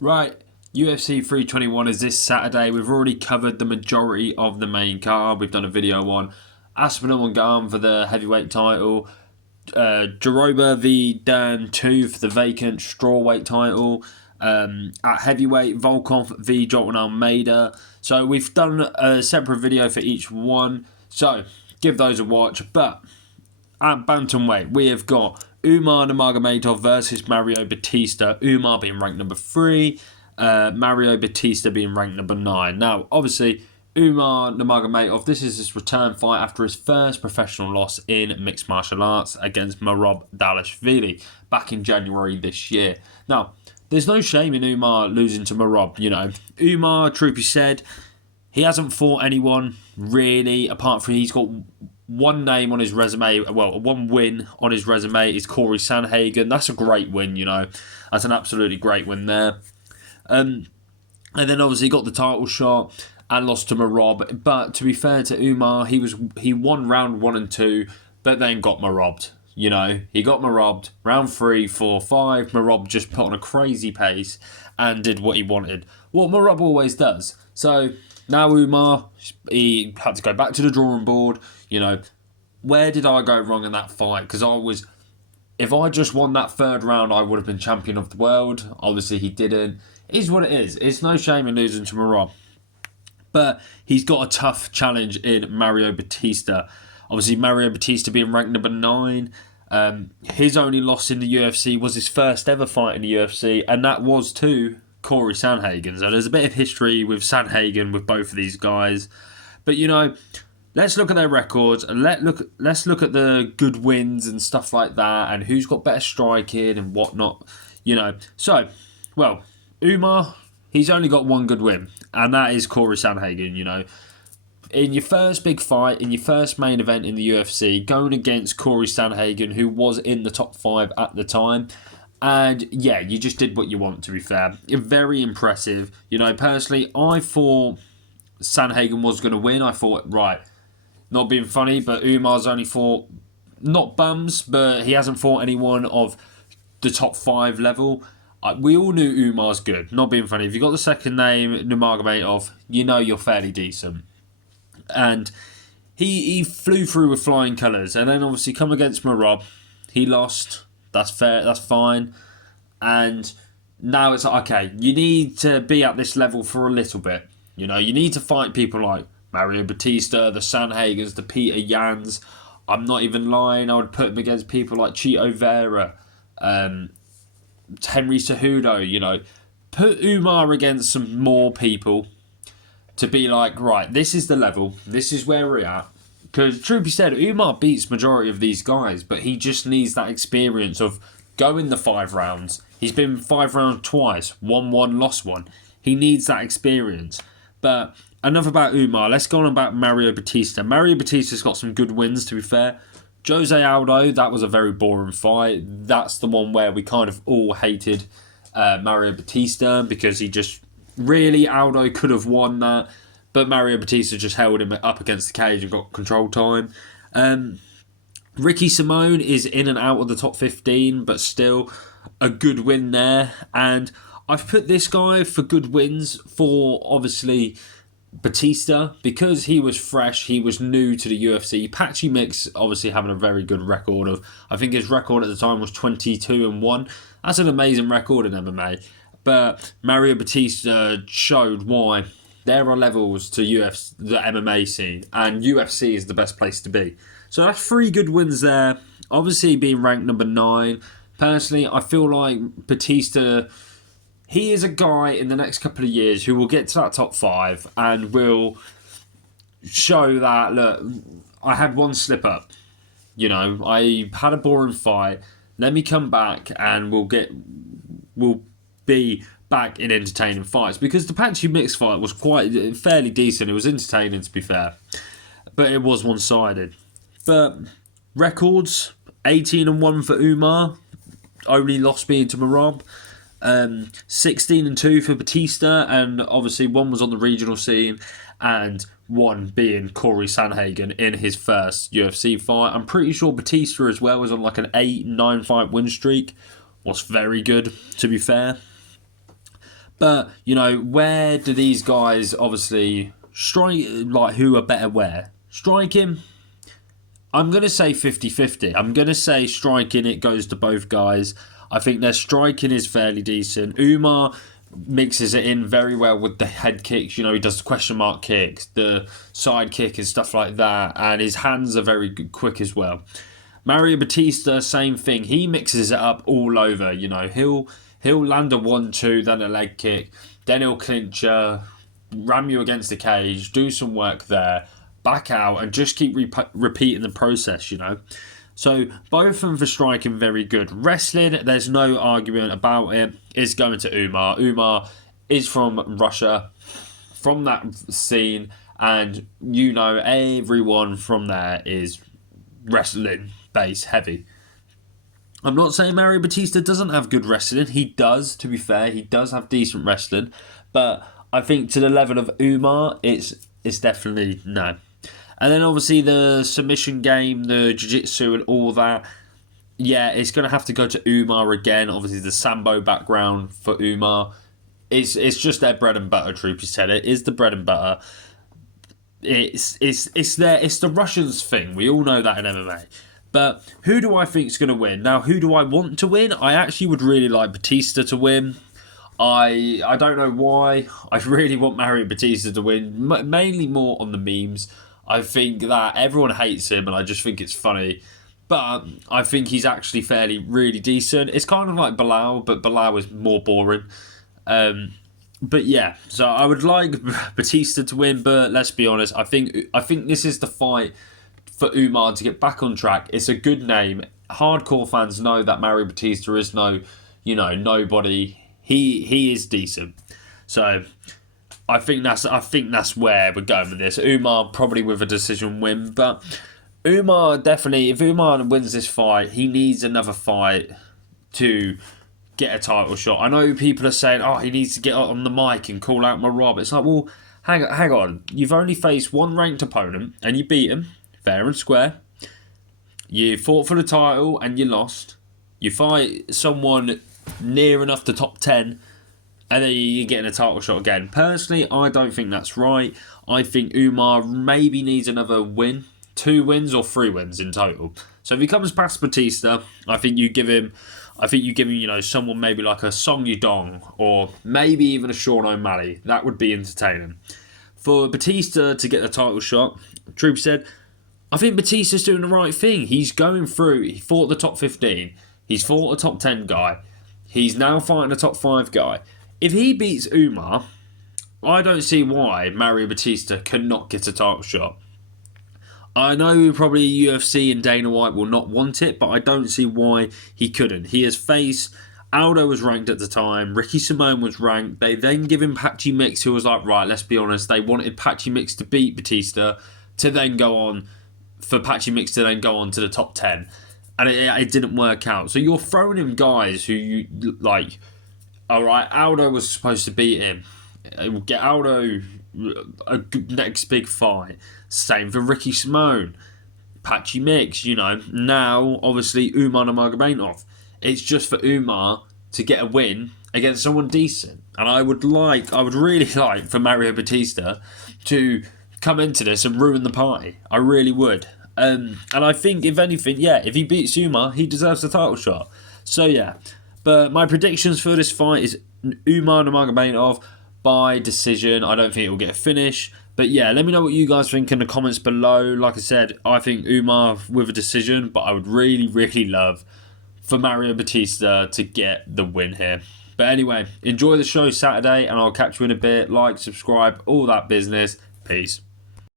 Right, UFC 321 is this Saturday. We've already covered the majority of the main card. We've done a video on Aspinall and Garn for the heavyweight title, Jaroba v Dan 2 for the vacant strawweight title, at heavyweight Volkov v Jolton Almeida. So we've done a separate video for each one, so give those a watch. But at bantamweight, we have got Umar Nurmagomedov versus Mario Bautista. Umar being ranked number 3, Mario Bautista being ranked number 9. Now, obviously, Umar Nurmagomedov, this is his return fight after his first professional loss in mixed martial arts against Merab Dvalishvili back in January this year. Now, there's no shame in Umar losing to Merab, you know. Umar, truth be said, he hasn't fought anyone really, apart from he's got one name on his resume, well, one win on his resume is Corey Sandhagen. That's a great win, you know. That's an absolutely great win there. And then obviously got the title shot and lost to Merab. But to be fair to Umar, he won round 1 and 2, but then got Merobbed. You know, he got Merobbed. Round 3, 4, 5, Merob just put on a crazy pace and did what he wanted. What Merob always does. So now Umar, he had to go back to the drawing board. You know, where did I go wrong in that fight? Because if I just won that third round, I would have been champion of the world. Obviously, he didn't. It is what it is. It's no shame in losing to Merab. But he's got a tough challenge in Mario Bautista. Obviously, Mario Bautista being ranked number 9. His only loss in the UFC was his first ever fight in the UFC, and that was to Corey Sandhagen. So there's a bit of history with Sandhagen with both of these guys. But, you know, let's look at their records and let's look at the good wins and stuff like that and who's got better striking and whatnot, you know. So, well, Umar, he's only got one good win, and that is Corey Sandhagen, you know. In your first big fight, in your first main event in the UFC, going against Corey Sandhagen, who was in the top 5 at the time. And yeah, you just did what you want, to be fair. Very impressive. You know, personally, I thought Sandhagen was going to win. I thought, right, not being funny, but Umar's only fought, not bums, but he hasn't fought anyone of the top 5 level. We all knew Umar's good. Not being funny. If you got the second name, Nurmagomedov, you know you're fairly decent. And he flew through with flying colours. And then obviously come against Merab. He lost. That's fair. That's fine. And now it's like, okay, you need to be at this level for a little bit. You know, you need to fight people like Mario Bautista, the Sandhagens, the Peter Yans. I'm not even lying. I would put him against people like Chito Vera, Henry Cejudo, you know. Put Umar against some more people to be like, right, this is the level. This is where we're at. Because, truth be said, Umar beats majority of these guys, but he just needs that experience of going the 5 rounds. He's been 5 rounds twice. Won 1, lost 1. He needs that experience. But enough about Umar. Let's go on about Mario Bautista. Mario Bautista's got some good wins, to be fair. Jose Aldo, that was a very boring fight. That's the one where we kind of all hated Mario Bautista because he just... Really, Aldo could have won that, but Mario Bautista just held him up against the cage and got control time. Ricky Simone is in and out of the top 15, but still a good win there. And I've put this guy for good wins for, obviously, Bautista, because he was fresh, he was new to the UFC. Patchy Mix obviously having a very good record of, I think his record at the time was 22-1. That's an amazing record in MMA. But Mario Bautista showed why there are levels to UFC, the MMA scene, and UFC is the best place to be. So that's 3 good wins there. Obviously being ranked number 9. Personally, I feel like Bautista, he is a guy in the next couple of years who will get to that top 5 and will show that, look, I had one slip up. You know, I had a boring fight. Let me come back and we'll be back in entertaining fights, because the Patchy Mix fight was quite fairly decent. It was entertaining, to be fair, but it was one-sided. But records, 18-1 for Umar, only loss being to Merab. 16-2 for Bautista, and obviously one was on the regional scene, and one being Corey Sandhagen in his first UFC fight. I'm pretty sure Bautista as well was on like an 8-9 fight win streak. Was very good, to be fair. But, you know, where do these guys obviously strike, like, who are better where? Striking, I'm going to say 50-50. I'm going to say striking, it goes to both guys. I think their striking is fairly decent. Umar mixes it in very well with the head kicks. You know, he does the question mark kicks, the side kick and stuff like that. And his hands are very good, quick as well. Mario Bautista, same thing. He mixes it up all over. You know, he'll land a 1-2, then a leg kick. Then he'll clinch, ram you against the cage, do some work there, back out, and just keep repeating the process, you know. So both of them for striking very good. Wrestling, there's no argument about it, is going to Umar. Umar is from Russia, from that scene, and you know everyone from there is wrestling base heavy. I'm not saying Mario Bautista doesn't have good wrestling. He does, to be fair. He does have decent wrestling. But I think to the level of Umar, it's definitely no. And then obviously the submission game, the jiu-jitsu and all that, yeah, it's going to have to go to Umar again. Obviously the Sambo background for Umar. It's just their bread and butter, Troopy said it. Is the bread and butter. It's the Russians thing. We all know that in MMA. But who do I think is going to win? Now, who do I want to win? I actually would really like Bautista to win. I don't know why. I really want Mario Bautista to win. Mainly more on the memes. I think that everyone hates him and I just think it's funny. But I think he's actually really decent. It's kind of like Bilal, but Bilal is more boring. But yeah, so I would like Bautista to win, but let's be honest. I think this is the fight for Umar to get back on track. It's a good name. Hardcore fans know that Mario Bautista is nobody. He is decent. So I think that's where we're going with this. Umar probably with a decision win, but Umar definitely, if Umar wins this fight, he needs another fight to get a title shot. I know people are saying, oh, he needs to get on the mic and call out Marab. It's like, well, hang on. You've only faced one ranked opponent and you beat him, fair and square. You fought for the title and you lost. You fight someone near enough to top 10 and then you're getting a title shot again. Personally, I don't think that's right. I think Umar maybe needs another win. 2 wins or 3 wins in total. So if he comes past Bautista, I think you give him, someone maybe like a Song Yudong or maybe even a Sean O'Malley. That would be entertaining. For Bautista to get the title shot, Troop said, I think Bautista's doing the right thing. He's going through. He fought the top 15. He's fought a top 10 guy. He's now fighting a top 5 guy. If he beats Umar, I don't see why Mario Bautista cannot get a title shot. I know probably UFC and Dana White will not want it, but I don't see why he couldn't. He has faced, Aldo was ranked at the time, Ricky Simone was ranked. They then give him Patchy Mix, who was like, right, let's be honest, they wanted Patchy Mix to beat Bautista to then go on, for Patchy Mix to then go on to the top 10. And it didn't work out. So you're throwing him guys who you, like, alright, Aldo was supposed to beat him. Get Aldo a next big fight. Same for Ricky Simone. Patchy Mix, Now, obviously, Umar Nurmagomedov. It's just for Umar to get a win against someone decent. And I would really like for Mario Bautista to come into this and ruin the party. I really would. And I think, if anything, if he beats Umar, he deserves the title shot. So, yeah. But my predictions for this fight is Umar Nurmagomedov by decision. I don't think it will get a finish. But yeah, let me know what you guys think in the comments below. Like I said, I think Umar with a decision, but I would really, really love for Mario Bautista to get the win here. But anyway, enjoy the show Saturday, and I'll catch you in a bit. Like, subscribe, all that business. Peace.